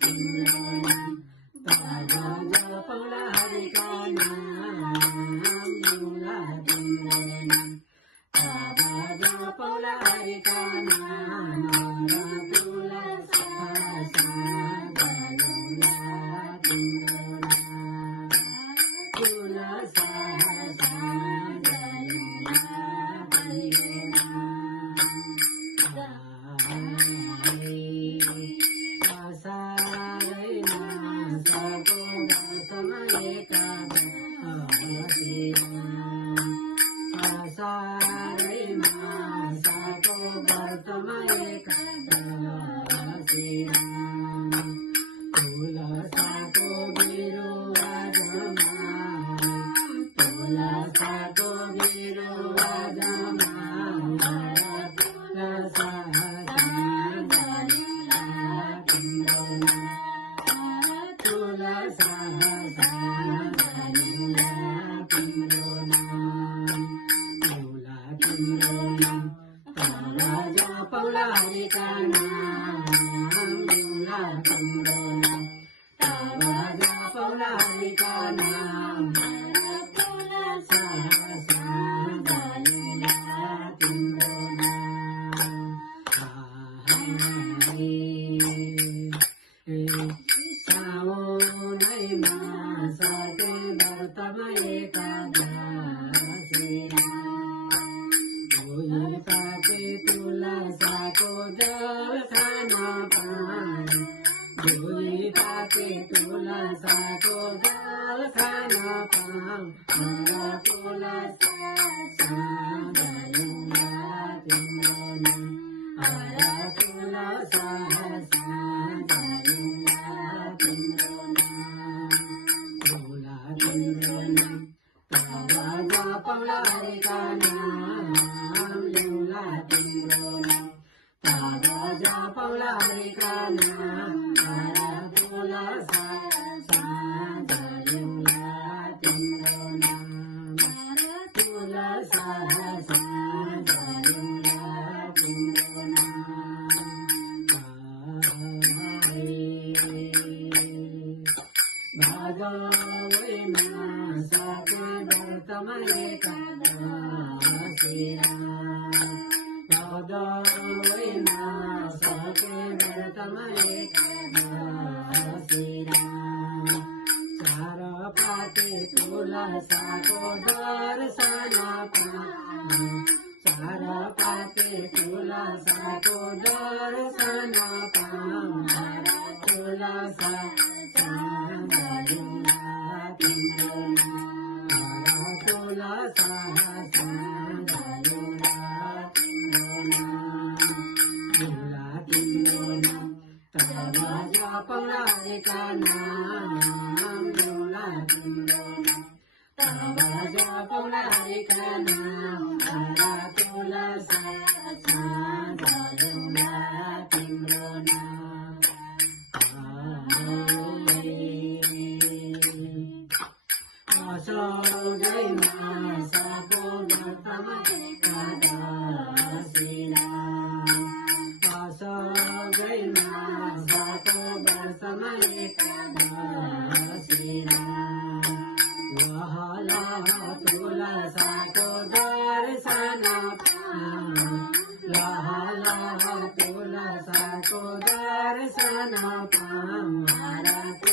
तिम्रो नाम तब जपौँला हरिका नाम लिउँला तिम्रो नाम तब जपौँला हरिका नाम तुला सहसा गलौँला तिम्रो नाम तुला सहसा गलौँला तिम्रो नाम सारैमा सको समयका सारैमा सको वर्तमयका तुलसाको बिरुवाजमा तुलसाको बिरुवाजमा जपौँला हरिका नाम लिउँला तिम्रो नाम तब जपौँला हरिका नाम सहसा गलौँला तिम्रो नाम साउनैमा सके व्रतमा एकादशी पाके तुलसाको जल खान पाए दुई पाके तुलसाको जल खान पाऊँ तुलसा गलौँला तिम्रो नाम तुलसा गलौँला तिम्रो नाम तुला तिम्रो नाम तब जपौँला हरिका नाम लिउँला तिम्रो नाम तब जपौँला हरिका नाम तुलसा गलौँला तिम्रो नाम तुलसा गलौँला तिम्रो नाम भागवैमा सके व्रतमा एकादशी भागवैमा सके व्रतमा एकादशी चार पाते तुलसाको दर्शन पाऊँ चार पाते तुलसाको दर्शन पाऊँ तुलसा गलौँला तिम्रो नाम तुलसा गलौँला तिम्रो नाम लिउँला तिम्रो नाम तब जपौँला हरिका नाम लिउँला तिम्रो नाम तब जपौँला हरिका नाम तुलसा गलौँला तिम्रो नाम असौजैमा सको व्रतमा एकादशी असौजैमा सको व्रतमा एकादशी लह लह तुलसाको दर्शन पाऊँ लह लह तुलसाको दर्शन पाऊँ